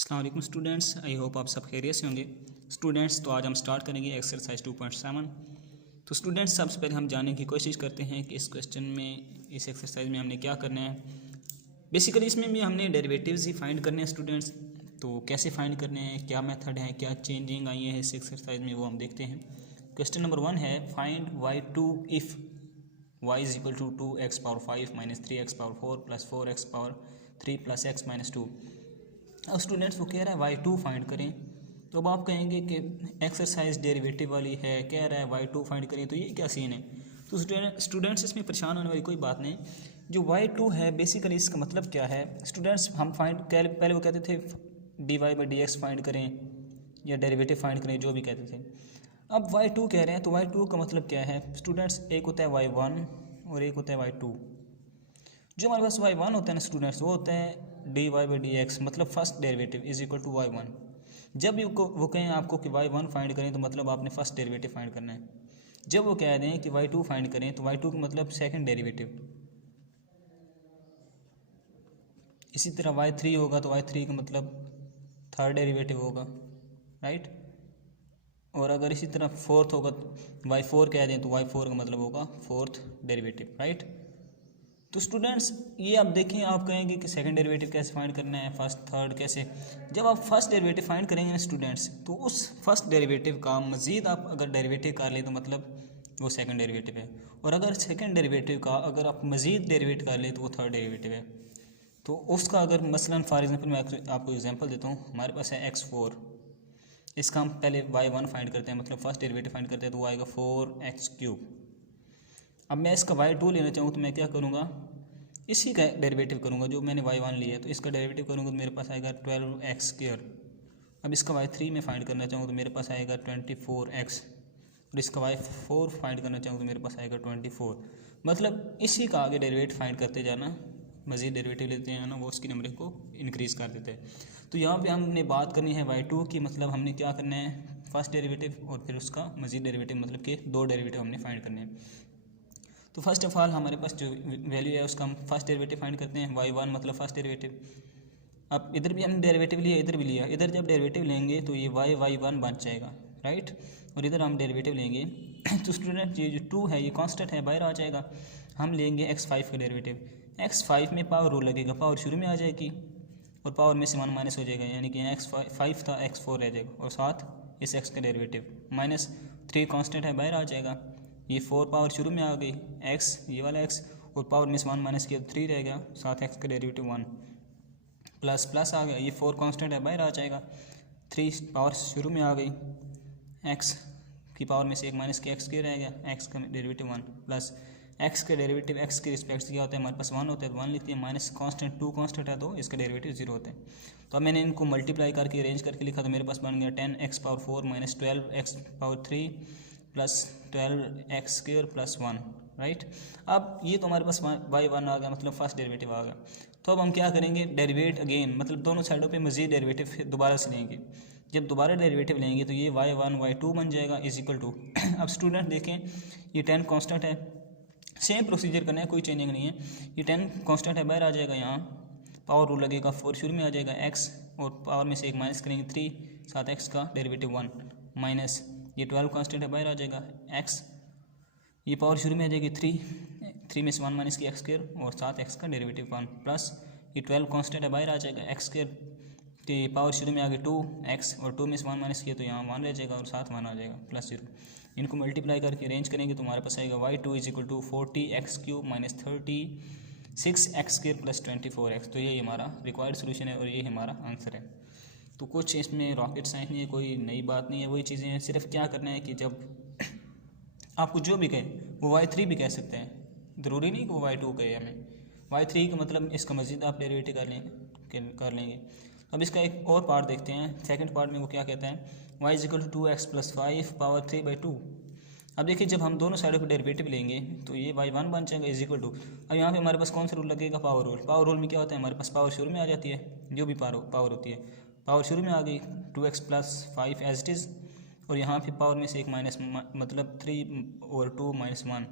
अस्सलाम वालेकुम students, I hope आप सब खैरियत से होंगे। स्टूडेंट्स, तो आज हम स्टार्ट करेंगे एक्सरसाइज 2.7। तो स्टूडेंट्स, सबसे पहले हम जानने की कोशिश करते हैं कि इस क्वेश्चन में, इस एक्सरसाइज में हमने क्या करना है। बेसिकली इसमें भी हमने डेरिवेटिव्स ही फाइंड करने हैं स्टूडेंट्स। तो कैसे फाइंड करने हैं, क्या मेथड है, क्या चेंजिंग आई है इस एक्सरसाइज में, वो हम देखते हैं। क्वेश्चन नंबर 1 है find y2 if y is equal to 2x power 5 minus 3x power 4 plus 4x power 3 plus x minus 2। अब स्टूडेंट्स वो कह रहा है y2 फाइंड करें। तो अब आप कहेंगे कि एक्सरसाइज डेरिवेटिव वाली है, कह रहा है y2 फाइंड करें, तो ये क्या सीन है। तो स्टूडेंट्स इसमें परेशान होने वाली कोई बात नहीं। जो y2 है बेसिकली इसका मतलब क्या है स्टूडेंट्स, हम फाइंड पहले वो कहते थे dy/dx फाइंड करें या डेरिवेटिव फाइंड करें, जो भी कहते थे। अब y2 कह रहे हैं, तो y2 का मतलब क्या है स्टूडेंट्स, एक होता है y1 और एक होता है y2। जो हमारे पास y1 होता है ना स्टूडेंट्स, वो होता है dy/dx, मतलब first derivative is equal to y1। जब भी वो कहें आपको कि y1 फाइंड करें, तो मतलब आपने फर्स्ट डेरिवेटिव फाइंड करना है। जब वो कह दें कि y2 फाइंड करें, तो y2 का मतलब सेकंड डेरिवेटिव। इसी तरह y3 होगा तो y3 का मतलब थर्ड डेरिवेटिव होगा, राइट। और अगर इसी तरह फोर्थ होगा तो y4 कह दें, तो y4 का मतलब होगा फोर्थ डेरिवेटिव, राइट। तो स्टूडेंट्स ये आप देखें, आप कहेंगे कि सेकंड डेरिवेटिव कैसे फाइंड करना है, फर्स्ट थर्ड कैसे। जब आप फर्स्ट डेरिवेटिव फाइंड करेंगे ना स्टूडेंट्स, तो उस फर्स्ट डेरिवेटिव का मज़ीद आप अगर डेरिवेटिव कर लें, तो मतलब वो सेकंड डेरिवेटिव है। और अगर सेकंड डेरिवेटिव का अगर आप मज़ीद डेरिवेटिव कर लें, तो वो थर्ड डेरिवेटिव है। तो उसका अगर मसलन फॉर एग्जांपल मैं आपको एग्जांपल देता हूँ, हमारे पास है x4। इसका हम पहले y1 फाइंड करते हैं, मतलब फर्स्ट डेरिवेटिव फाइंड करते हैं, तो वो आएगा 4x3। अब मैं इसका y2 लेना चाहूँ, तो मैं क्या करूँगा, इसी का डेरिवेटिव करूँगा जो मैंने y1 लिया है, तो इसका डेरिवेटिव करूँगा तो मेरे पास आएगा 12x²। अब इसका y3 में फाइंड करना चाहूँ तो मेरे पास आएगा 24x, और इसका y4 फाइंड करना चाहूँ तो मेरे पास आएगा 24। मतलब इसी का आगे डेरिवेटिव फाइंड करते जाना, मज़ीद डेरिवेटिव लेते हैं ना, वो उसकी नंबर को इंक्रीज़ कर देते हैं। तो यहाँ पे हमने बात करनी है y2 की, मतलब हमने क्या करना है फर्स्ट डेरिवेटिव और फिर उसका मज़ीद डेरिवेटिव, मतलब कि दो डेरिवेटिव हमने फाइंड करने हैं। तो फर्स्ट ऑफ ऑल हमारे पास जो वैल्यू है उसका हम फर्स्ट डेरिवेटिव फाइंड करते हैं, y1 मतलब फर्स्ट डेरिवेटिव। अब इधर भी हमने डेरिवेटिव लिया, इधर भी लिया, इधर जब डेरिवेटिव लेंगे तो ये y1 बन जाएगा, राइट। और इधर हम डेरिवेटिव लेंगे तो स्टूडेंट ये जो 2 है ये कांस्टेंट है, बाहर आ जाएगा। हम लेंगे x5 का डेरिवेटिव। x5 में पावर रूल लगेगा, पावर शुरू में आ जाएगी और पावर में से 1 माइनस हो जाएगा, यानी कि x5 था x4 रह जाएगा, और साथ इस x का डेरिवेटिव माइनस 3 कांस्टेंट है, बाहर आ जाएगा। ये 4 पावर शुरू में आ गई, x ये वाला x, और पावर में से 1 माइनस किया तो 3 रह गया, साथ x का डेरिवेटिव 1 प्लस प्लस आ गया, ये 4 कांस्टेंट है, बाहर आ जाएगा। 3 पावर शुरू में आ गई, x की पावर में से 1 माइनस किया, x के रह गया, x का डेरिवेटिव 1 प्लस x का डेरिवेटिव x के रिस्पेक्ट से क्या होता है, हमारे पास 1 होता है तो 1 लिखते हैं, माइनस कांस्टेंट 2 कांस्टेंट है तो इसका डेरिवेटिव 0 होता है। तो अब मैंने इनको मल्टीप्लाई करके अरेंज करके लिखा, तो मेरे पास बन गया 10x power 4 minus 12x power 3 plus 12x² plus 1, right. अब ये तो हमारे पास y1 आ गया, मतलब फर्स्ट डेरिवेटिव आ गया। तो अब हम क्या करेंगे, डेरिवेट अगेन, मतलब दोनों साइडों पे मज़ीद डेरिवेटिव दोबारा से लेंगे। जब दोबारा डेरिवेटिव लेंगे तो ये y1 y2 बन जाएगा इज इक्वल टू अब स्टूडेंट देखें, ये 10 कांस्टेंट है, सेम प्रोसीजर करना है, कोई चेंजिंग नहीं है। ये 10 कांस्टेंट है, बाहर आ जाएगा, यहाँ पावर रूल लगेगा, 4 शुरू में आ जाएगा x, और पावर में से 1 माइनस करेंगे 3, साथ x का डेरिवेटिव 1 माइनस ये 12 कांस्टेंट है, बाहर आ जाएगा x, ये पावर शुरू में आ जाएगी 3 में से 1 माइनस की x², और साथ x का डेरिवेटिव 1 प्लस ये 12 कांस्टेंट है, बाहर आ जाएगा x², तो ये पावर शुरू में आ गई 2x, और 2 में से 1 माइनस किया तो यहाँ 1 रह जाएगा, और साथ 1 आ जाएगा प्लस 0। इनको मल्टीप्लाई करके अरेंज करेंगे तो हमारे पास आएगा y2 is equal to 40x³ minus 36x² plus 24x। तो यही हमारा रिक्वायर्ड सोल्यूशन है और ये हमारा आंसर है। तो कुछ इसमें रॉकेट साइंस नहीं है, कोई नई बात नहीं है, वही चीज़ें हैं। सिर्फ क्या करना है कि जब आपको जो भी कहे वो y3 भी कह सकते हैं, ज़रूरी नहीं कि वो y2 कहे हमें। y3 का मतलब इसका मज़ीद आप डेरिवेटिव कर लेंगे। अब इसका एक और पार्ट देखते हैं, सेकंड पार्ट में वो क्या कहता है, y is equal to 2x plus 5 power 3/2। अब देखिए जब हम दोनों साइडों पर डेरिवेटिव लेंगे तो ये y1 बन जाएगा इज इक्वल टू, अब यहाँ पे हमारे पास कौन सा रूल लगेगा, पावर रूल। पावर रूल में क्या होता है, हमारे पास पावर शुरू में आ जाती है, जो भी पावर होती है, पावर शुरू में आ गई 2x plus 5 as it is, और यहाँ पे पावर में से 1 माइनस, मतलब 3/2 माइनस 1।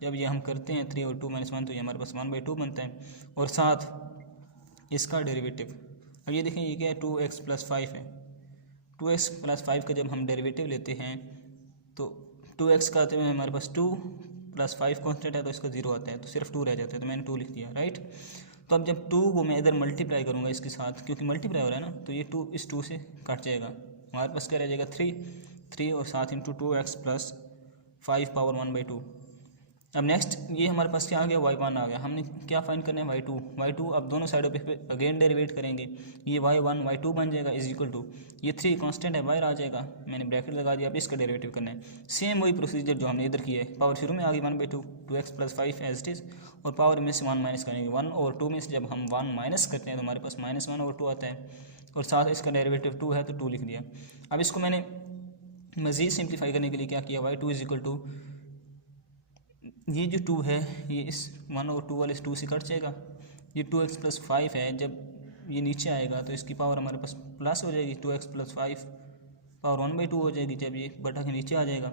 जब ये हम करते हैं 3/2 माइनस 1 तो ये हमारे पास 1/2 बनता है, और साथ इसका डेरिवेटिव अब ये देखें ये क्या है, 2x + 5 है। 2x + 5 का जब हम डेरिवेटिव लेते हैं तो 2x का आते हैं हमारे पास 2 + 5 कॉन्स्टेंट है तो इसका 0 आता है, तो सिर्फ 2 रह जाता है, तो मैंने 2 लिख दिया, राइट। तो अब जब 2 को मैं इधर मल्टीप्लाई करूँगा इसके साथ, क्योंकि मल्टीप्लाई हो रहा है ना, तो ये 2 इस 2 से कट जाएगा, हमारे पास क्या रह जाएगा 3 और साथ इंटू 2x + 5 पावर 1/2। अब नेक्स्ट ये हमारे पास क्या आ गया, y1 आ गया। हमने क्या फाइंड करना है, y2 अब दोनों साइडों पे अगेन डेरिवेट करेंगे, ये y1 y2 बन जाएगा इज इक्वल टू ये 3 कांस्टेंट है बाहर आ जाएगा, मैंने ब्रैकेट लगा दिया। अब इसका डेरिवेटिव करना है, सेम वही प्रोसीजर जो हमने इधर किया है। पावर शुरू में आ गई 1/2, 2x + 5 एज इट इज़, और पावर में से 1 माइनस करेंगे। 1 और 2 में से जब हम 1 माइनस करते हैं तो हमारे पास -1/2 आता है, और साथ इसका डेरिवेटिव 2 है तो 2 लिख दिया। अब इसको मैंने मज़ीद सिंप्लीफाई करने के लिए क्या किया, y2 इज इक्वल टू ये जो 2 है ये इस 1 और 2 वाले इस 2 से कट जाएगा। ये 2x + 5 है, जब ये नीचे आएगा तो इसकी पावर हमारे पास प्लस हो जाएगी, 2x + 5 पावर 1/2 हो जाएगी। जब ये बटा के नीचे आ जाएगा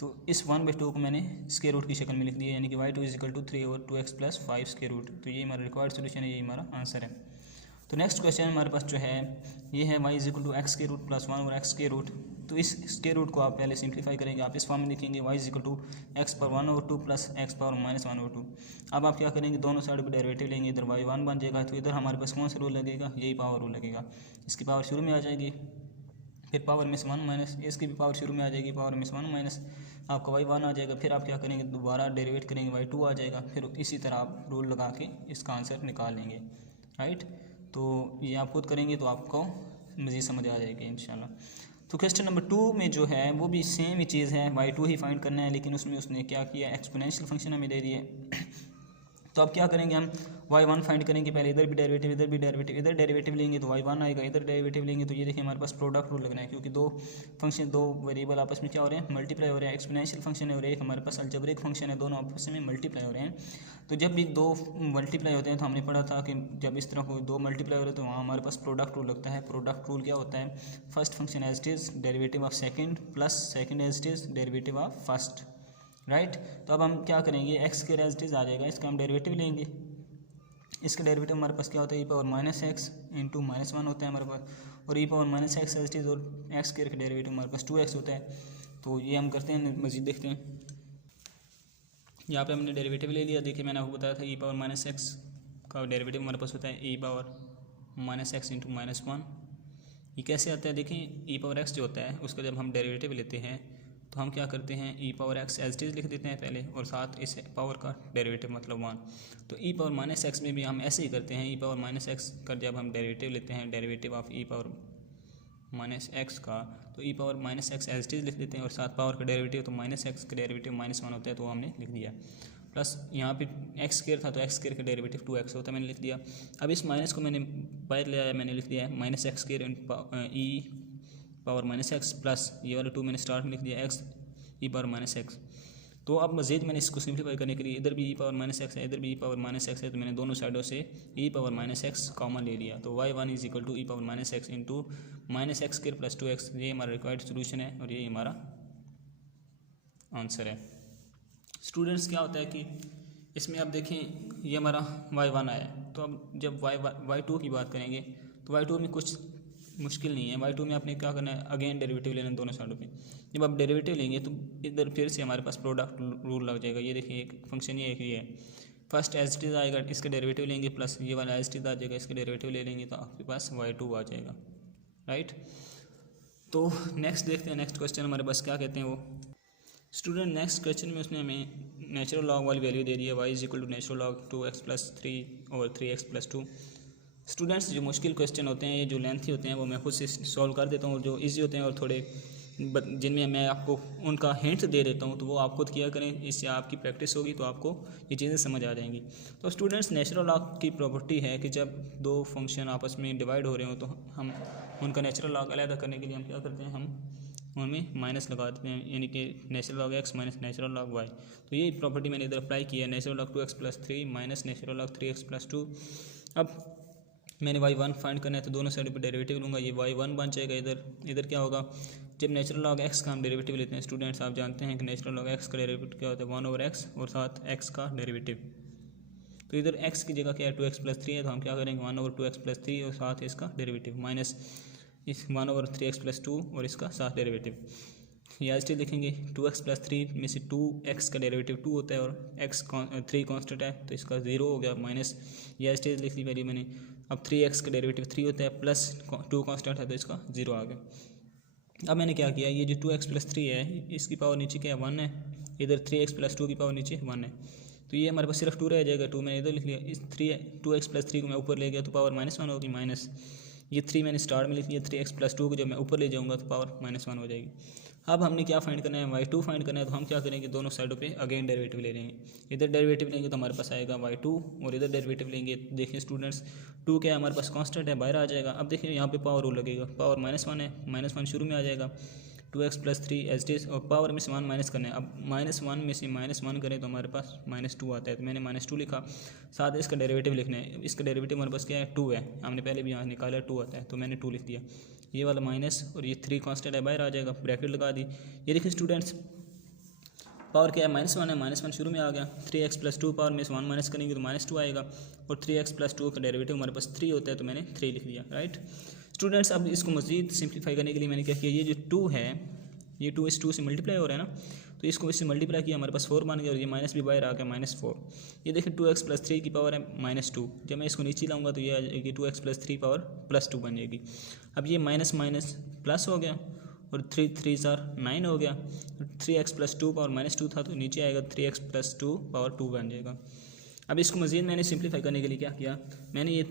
तो इस 1/2 को मैंने स्क्वायर रूट की शक्ल में लिख दिया, यानी कि y2 इज इक्वल टू 3 और 2x + 5 स्क्वायर रूट। तो ये हमारा रिक्वायर्ड सोल्यूशन है, ये हमारा आंसर है। तो नेक्स्ट क्वेश्चन हमारे पास जो है ये है y is equal to x square root + 1 और x स्क्वायर रूट। तो इस स्क्वायर रूट को आप पहले सिंप्लीफाई करेंगे, आप इस फॉर्म में लिखेंगे y is equal to x power 1/2 plus x power -1/2। अब आप क्या करेंगे, दोनों साइड पर डेरिवेटिव लेंगे, इधर y1 बन जाएगा, तो इधर हमारे पास कौन सा रूल लगेगा, यही पावर रूल लगेगा। इसकी पावर शुरू में आ जाएगी, फिर पावर में से 1 माइनस, इसकी भी पावर शुरू में आ जाएगी, पावर में से 1 माइनस, आपका y1 आ जाएगा। फिर आप क्या करेंगे, दोबारा डेरिवेट करेंगे, y2 आ जाएगा, फिर इसी तरह आप रूल लगा के इसका आंसर निकाल लेंगे, राइट। तो ये आप खुद करेंगे तो आपको मज़ीद समझ आ जाएगी इंशाल्लाह। तो क्वेश्चन नंबर 2 में जो है वो भी सेम ही चीज़ है, y2 ही फाइंड करना है, लेकिन उसमें उसने क्या किया, एक्सपोनेंशियल फंक्शन हमें दे दिए। तो अब क्या करेंगे, हम y1 फाइंड करेंगे, पहले इधर भी डेरिवेटिव इधर भी डेरिवेटिव, इधर डेरिवेटिव लेंगे तो y1 आएगा, इधर डेरिवेटिव लेंगे तो ये देखिए हमारे पास प्रोडक्ट रूल लगना है, क्योंकि दो फंक्शन दो वेरिएबल आपस में क्या हो रहे हैं, मल्टीप्लाई हो रहे हैं। एक्सपोनेंशियल फंक्शन है और एक हमारे पास अलजेब्रिक फंक्शन है, दोनों आपस में मल्टीप्लाई हो रहे हैं। तो जब भी दो मल्टीप्लाई होते हैं तो हमने पढ़ा था कि जब इस तरह को दो मल्टीप्लाई हो रहे हैं तो वहाँ हमारे पास प्रोडक्ट रूल लगता है। प्रोडक्ट रूल क्या होता है, first function as it is derivative of second plus second as it is derivative of first, right. तो अब हम क्या करेंगे, एक्स के एज इट इज़ आ जाएगा, इसका हम डेरिवेटिव लेंगे। इसका डेरिवेटिव हमारे पास क्या होता है, e पावर -x इंटू -1 होता है हमारे पास, और e power -x as it is, और एक्स स्क्वायर का डेरिवेटिव हमारे पास 2x होता है। तो ये हम करते हैं, मज़ीद देखते हैं। यहाँ पे हमने डेरिवेटिव ले लिया, देखिए मैंने आपको बताया था e पावर -x का डेरिवेटिव हमारे पास होता है e पावर -x इंटू -1। ये कैसे आता है, देखें e पावर x जो होता है उसका जब हम डेरिवेटिव लेते हैं तो हम क्या करते हैं, e power x as it is लिख देते हैं पहले, और साथ इस पावर का डेरिवेटिव मतलब 1। तो e पावर -x में भी हम ऐसे ही करते हैं, e पावर -x का जब हम डेरिवेटिव लेते हैं, derivative of e power -x का, तो e power -x as it is लिख देते हैं, और साथ पावर का डेरिवेटिव तो -x का डेरिवेटिव -1 होता है, तो हमने लिख दिया। प्लस यहाँ पे एक्स स्क्वायर था तो एक्स स्क्वायर का डेरिवेटिव 2x होता है, मैंने लिख दिया। अब इस माइनस को मैंने बाहर ले आया, मैंने लिख दिया है -x² e power -x plus ये वाला 2 मैंने स्टार्ट में लिख दिया x e पावर -x। तो अब मज़ीद मैंने इसको सिंप्लीफाई करने के लिए इधर भी e पावर -x है, इधर भी e पावर -x है, तो मैंने दोनों साइडों से e पावर -x कॉमन ले लिया। तो y1 is equal to e power -x into -x² plus 2x, ये हमारा रिक्वायर्ड सोल्यूशन है और ये हमारा आंसर है। स्टूडेंट्स क्या होता है कि इसमें आप देखें ये हमारा y1 आया है, तो अब जब y2 की बात करेंगे तो y2 में कुछ मुश्किल नहीं है। y2 में आपने क्या करना है, अगेन डेरिवेटिव लेना है दोनों साइडों पे। जब आप डेरिवेटिव लेंगे तो इधर फिर से हमारे पास प्रोडक्ट रूल लग जाएगा। ये देखिए एक फंक्शन ये एक ही है, फर्स्ट एज इट इज़ आएगा, इसका डेरिवेटिव लेंगे, प्लस ये वाला एज इट इज़ आ जाएगा, इसका डेरिवेटिव ले लेंगे तो आपके पास y2 आ जाएगा, राइट। तो नेक्स्ट देखते हैं, नेक्स्ट क्वेश्चन हमारे पास क्या कहते हैं वो स्टूडेंट। नेक्स्ट क्वेश्चन में उसने हमें नेचुरल लॉग वाली वैल्यू दे दी है, y is equal to natural log 2x + 3 और 3x + 2। स्टूडेंट्स जो मुश्किल क्वेश्चन होते हैं, ये जो लेंथी होते हैं वो मैं खुद से सॉल्व कर देता हूँ, जो इजी होते हैं और थोड़े जिनमें मैं आपको उनका हिंट दे देता हूँ तो वो आप खुद किया करें, इससे आपकी प्रैक्टिस होगी तो आपको ये चीज़ें समझ आ जाएंगी। तो स्टूडेंट्स नेचुरल लॉग की प्रॉपर्टी है कि जब दो फंक्शन आपस में डिवाइड हो रहे हो तो हम उनका नेचुरल लॉग अलग करने के लिए हम क्या करते हैं, हम उनमें माइनस लगा देते हैं, यानी कि natural log x minus natural log y। तो ये प्रॉपर्टी मैंने इधर अप्लाई की है, natural log 2x + 3 minus natural log 3x + 2। अब मैंने y1 फाइंड करना है तो दोनों साइड पर डेरिवेटिव लूँगा, ये y1 बन जाएगा। इधर क्या होगा, जब नेचुरल लॉग x का हम डेरिवेटिव लेते हैं स्टूडेंट्स, आप जानते हैं कि नेचुरल लॉग x का डेरिवेटिव क्या होता है, 1/x और साथ x का डेरिवेटिव। तो इधर x की जगह क्या है 2x प्लस 3 है, तो हम क्या करेंगे 1/2x प्लस 3 और साथ इसका डेरिवेटिव माइनस इस 1/3x प्लस 2 और इसका साथ डेरिवेटिव। या स्टिल देखेंगे 2x प्लस 3 में से 2x का डेरिवेटिव 2 होता है और x 3 कांस्टेंट है तो इसका 0 हो गया माइनस, या स्टिल लिख ली वैल्यू मैंने। अब 3x का डेरिवेटिव 3 होता है प्लस 2 कांस्टेंट है तो इसका 0 आ गया। अब मैंने क्या किया, ये जो 2x प्लस 3 है इसकी पावर नीचे क्या है 1 है, इधर 3x प्लस 2 की पावर नीचे 1 है, तो ये हमारे पास सिर्फ 2 रह जाएगा। 2 मैंने इधर लिख लिया, इस 2x प्लस 3 को मैं ऊपर ले गया तो पावर -1 होगी माइनस, ये 3 मैंने स्टार्ट में लिख लिया, 3x प्लस 2 को जब मैं ऊपर ले जाऊँगा तो पावर -1 हो जाएगी। अब हमने क्या फाइंड करना है y2 फाइंड करना है, तो हम क्या करेंगे दोनों साइडों पे अगेन डेरिवेटिव ले लेंगे। इधर डेरिवेटिव लेंगे तो हमारे पास आएगा y2 और इधर डेरिवेटिव लेंगे, देखिए स्टूडेंट्स 2 क्या है हमारे पास कांस्टेंट है बाहर आ जाएगा। अब देखिए यहाँ पे पावर रूल लगेगा, पावर -1 है, -1 शुरू में आ जाएगा, 2x plus 3 as it is और पावर में से 1 माइनस करना है। अब -1 में से -1 करें तो हमारे पास -2 आता है, तो मैंने -2 लिखा, साथ इसका डेरिवेटिव लिखना है। इसका डेरिवेटिव हमारे पास क्या है 2 है, हमने पहले भी यहाँ निकाला 2 आता है तो मैंने 2 लिख दिया, ये वाला माइनस और ये 3 कांस्टेंट है बाहर आ जाएगा, ब्रैकेट लगा दी। ये देखिए स्टूडेंट्स पावर क्या है -1 है, -1 शुरू में आ गया, 3x प्लस 2 पावर में से 1 माइनस करेंगे तो -2 आएगा और 3x प्लस 2 का डेरिवेटिव हमारे पास 3 होता है तो मैंने 3 लिख दिया, राइट स्टूडेंट्स। अब इसको मज़ीद सिंप्लीफाई करने के लिए मैंने क्या किया, ये जो 2 है ये 2 इस 2 से मल्टीप्लाई हो रहा है ना, तो इसको इससे मल्टीप्लाई किया हमारे पास 4 बन गया और ये माइनस भी बाहर आ गया -4। ये देखिए 2x प्लस 3 की पावर है -2, जब मैं इसको नीचे लाऊंगा तो ये आ जाएगी 2x प्लस 3 पावर +2 बन जाएगी। अब ये माइनस माइनस प्लस हो गया और 3 3 9 हो गया, 3x प्लस 2 पावर -2 था तो नीचे आएगा 3x प्लस 2 पावर 2 बन जाएगा। अब इसको मज़ीद मैंने सिंप्लीफाई करने के लिए क्या किया, मैंने ये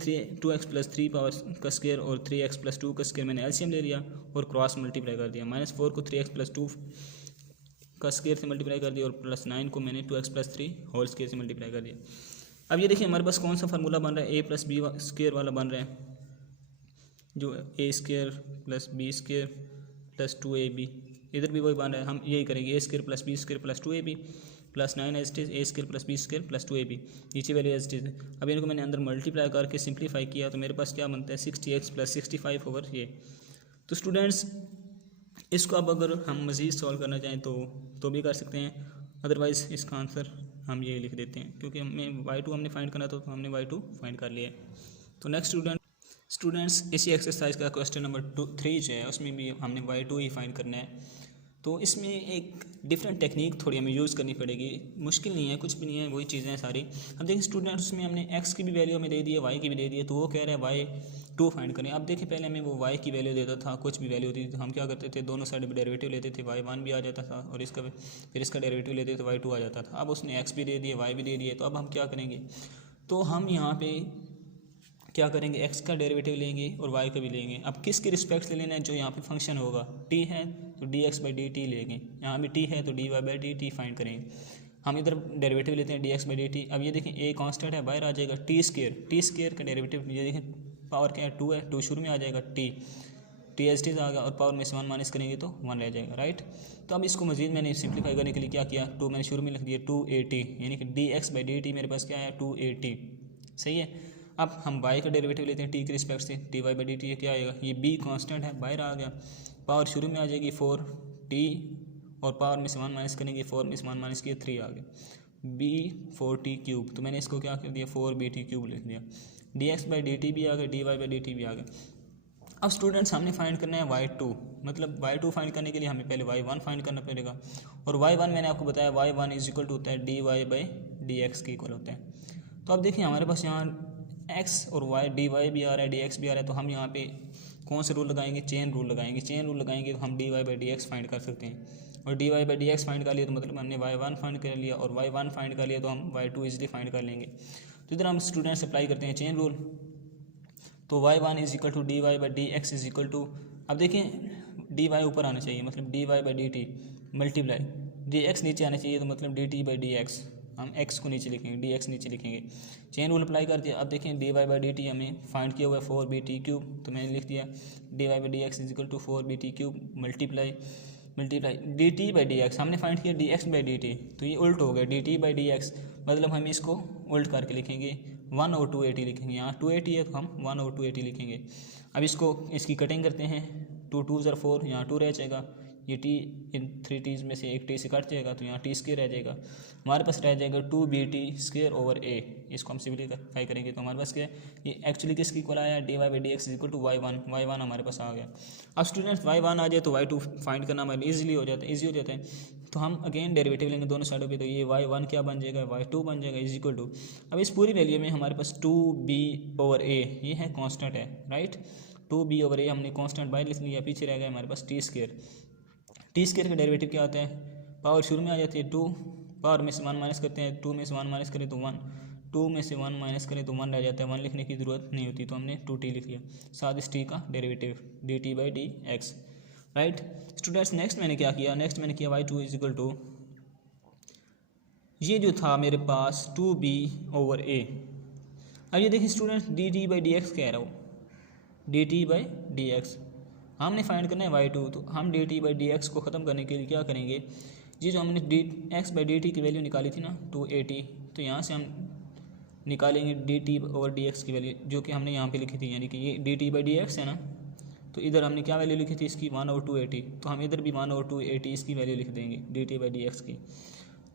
2x प्लस 3 पावर का स्क्वायर और 3x प्लस 2 का स्क्वायर मैंने एलसीएम ले लिया और क्रॉस मल्टीप्लाई कर दिया, -4 को 3x प्लस 2 का स्क्वायर से मल्टीप्लाई कर दिया और +9 को मैंने 2x प्लस 3 होल स्क्वायर से मल्टीप्लाई कर दिया। अब ये देखिए हमारे पास कौन सा फार्मूला बन रहा है, a प्लस बी स्क्वायर वाला बन रहा है, जो a square plus B square plus 2ab, इधर भी वही बन रहा है, हम यही करेंगे a square plus B square plus 2ab plus 9 as it is a square plus B square plus 2ab, नीचे वैल्यू एज इट इज। अब इनको मैंने अंदर मल्टीप्लाई करके सिंप्लीफाई किया तो मेरे पास क्या बनता है 60x प्लस 65 ओवर ये। तो स्टूडेंट्स इसको अब अगर हम मज़ीद सॉल्व करना चाहें तो भी कर सकते हैं, अदरवाइज़ इसका आंसर हम ये लिख देते हैं, क्योंकि हमें y2 हमने फाइंड करना था तो हमने y2 फाइंड कर लिया है। तो नेक्स्ट स्टूडेंट्स इसी एक्सरसाइज का क्वेश्चन नंबर 3 जो है उसमें भी हमने y2 ही फाइंड करना है। तो इसमें एक डिफरेंट टेक्निक थोड़ी हमें यूज़ करनी पड़ेगी, मुश्किल नहीं है, कुछ भी नहीं है, वही चीज़ें हैं सारी। अब देखिए स्टूडेंट्स उसमें हमने x की भी वैल्यू हमें दे दी है, y की भी दे दी है, तो वो कह रहा है y2 फाइंड करें। अब देखिए पहले हमें वो y की वैल्यू देता था, कुछ भी वैल्यू होती थी तो हम क्या करते थे दोनों साइड पर डेरिवेटिव लेते थे, y1 भी आ जाता था और फिर इसका डेरिवेटिव लेते थे y2 आ जाता था। अब उसने x भी दे दिए y भी दे दिए, तो अब हम क्या करेंगे, तो हम यहाँ पर क्या करेंगे x का डेरिवेटिव लेंगे और y का भी लेंगे। अब किसके रिस्पेक्ट से लेना है, जो यहाँ पे फंक्शन होगा t है तो dx बाई dt लेंगे, यहाँ भी t है तो dy बाई dt फाइंड करेंगे। हम इधर डेरिवेटिव लेते हैं dx बाई dt। अब ये देखें a कांस्टेंट है बाहर आ जाएगा t स्क्वायर का डेरिवेटिव, ये देखें पावर क्या है 2 है, 2 शुरू में आ जाएगा t एज इट इज आ गया और पावर में से 1 माइनस करेंगे तो 1 रह जाएगा, राइट। तो अब इसको मजीद मैंने सिंप्लीफाई करने के लिए क्या किया, 2 मैंने शुरू में लिख दिया 2at, यानी कि dx बाई dt मेरे पास क्या है 2at, सही है। अब हम y का डेरिवेटिव लेते हैं t के रिस्पेक्ट से, dy बाई dt ये क्या आएगा, ये b कांस्टेंट है बाहर आ गया, पावर शुरू में आ जाएगी 4t और पावर में से 1 माइनस करेंगे, 4 में से 1 माइनस किया 3 आ गया, b 4t क्यूब, तो मैंने इसको क्या कर दिया 4bt क्यूब लिख दिया, dx बाई dt भी आ गया, dy बाई dt भी आ गया। अब स्टूडेंट्स हमने फाइंड करना है y2, मतलब y2 फाइंड करने के लिए हमें पहले y1 फाइंड करना पड़ेगा, और y1 मैंने आपको बताया y1 इज इक्वल टू होता है dy बाई dx के इक्वल होता है। तो अब देखिए हमारे पास यहाँ x और y dy भी आ रहा है dx भी आ रहा है, तो हम यहाँ पे कौन से रूल लगाएंगे, चेन रूल लगाएंगे तो हम dy बाई dx फाइंड कर सकते हैं, और dy बाई dx फाइंड कर लिया तो मतलब हमने y1 फाइंड कर लिया, और y1 फाइंड कर लिया तो हम y2 इजीली फाइंड कर लेंगे। तो इधर हम स्टूडेंट्स अप्लाई करते हैं चेन रूल, तो y1 is equal to dy by dx is equal to, अब देखें dy ऊपर आना चाहिए मतलब dy by dt multiply dx नीचे आना चाहिए तो मतलब dt बाई dx, हम x को नीचे लिखेंगे dx नीचे लिखेंगे, चेन रूल अप्लाई कर दिया। अब देखें dy बाई dt हमें फाइंड किया हुआ है 4bt क्यूब, तो मैंने लिख दिया dy by dx is equal to 4bt cube multiply dt by dx, हमने फाइंड किया dx बाई dt, तो ये उल्ट हो गया dt बाई dx, मतलब हम इसको उल्ट करके लिखेंगे 1 और 280 लिखेंगे, यहाँ 280 है तो हम 1 और 280 लिखेंगे। अब इसकी कटिंग करते हैं, 2 2 4, यहाँ 2 रह जाएगा, ये टी इन 3 टीज में से एक टी से कट जाएगा, तो यहाँ टी स्क्वायर रह जाएगा। हमारे पास रह जाएगा 2bt स्क्वायर ओवर ए। इसको हम सिंपलीफाई करेंगे तो हमारे पास क्या है, ये एक्चुअली किसकी इक्वल आया, dy/dx इक्वल टू y1 हमारे पास आ गया। अब स्टूडेंट्स y1 आ जाए तो y2 फाइंड करना हमारे ईजी हो जाता है। तो हम अगेन डेरिवेटिव लेंगे दोनों साइडों पे, तो ये y1 क्या बन जाएगा, y2 बन जाएगा इज इक्वल टू। अब इस पूरी वैल्यू में हमारे पास 2b/a ये है कांस्टेंट है, राइट। 2b/a हमने कांस्टेंट बाहर लिख लिया, पीछे रह गया हमारे पास टी स्क्वायर का डेरिवेटिव क्या आता है, पावर शुरू में आ जाती है 2, पावर में से 1 माइनस करते हैं, 2 में से 1 माइनस करें तो 1, 2 में से 1 माइनस करें तो 1 रह जाता है, 1 लिखने की ज़रूरत नहीं होती, तो हमने 2t लिख लिया, साथ इस t का derivative dt/dx, right. Students next मैंने क्या किया, y2 इज इक्वल टू, ये जो था मेरे पास 2b/a। अब ये देखिए स्टूडेंट्स dt/dx कह रहा हूँ, dt/dx हमने फाइंड करना है y2, तो हम dt/dx को ख़त्म करने के लिए क्या करेंगे, ये जो हमने dx/dt की वैल्यू निकाली थी ना 280, तो यहाँ से हम निकालेंगे dt/dx की वैल्यू जो कि हमने यहाँ पे लिखी थी, यानी कि ये dt/dx है ना, तो इधर हमने क्या वैल्यू लिखी थी इसकी 1/280, तो हम इधर भी 1/280 इसकी वैल्यू लिख देंगे dt/dx की।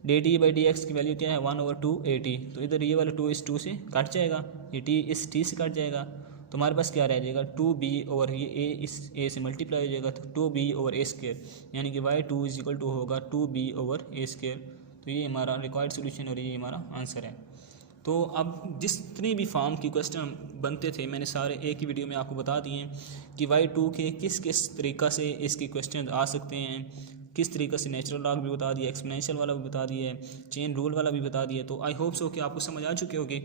dt/dx की वैल्यू क्या है 1/280, तो इधर ये वाला 2 इस 2 से कट जाएगा, ये t इस t से कट जाएगा, तो हमारे पास क्या रह जाएगा 2b ओवर ये a इस a से मल्टीप्लाई हो जाएगा, तो 2b/a², यानी कि y2 इज इक्वल टू होगा 2b/a²। तो ये हमारा रिक्वायर्ड सोल्यूशन और ये हमारा आंसर है। तो अब जितने भी फॉर्म की क्वेश्चन बनते थे मैंने सारे एक ही वीडियो में आपको बता दिए हैं कि y2 के किस किस तरीक़ा से इसके क्वेश्चन आ सकते हैं, किस तरीक़े से नेचुरल लॉग भी बता दिया, एक्सपोनेंशियल वाला भी बता दिया है, चेन रूल वाला भी बता दिया। तो आई होप सो कि आपको समझ आ चुके होगी।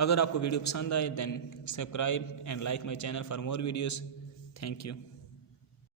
अगर आपको वीडियो पसंद आए then subscribe and like my channel for more videos. Thank you.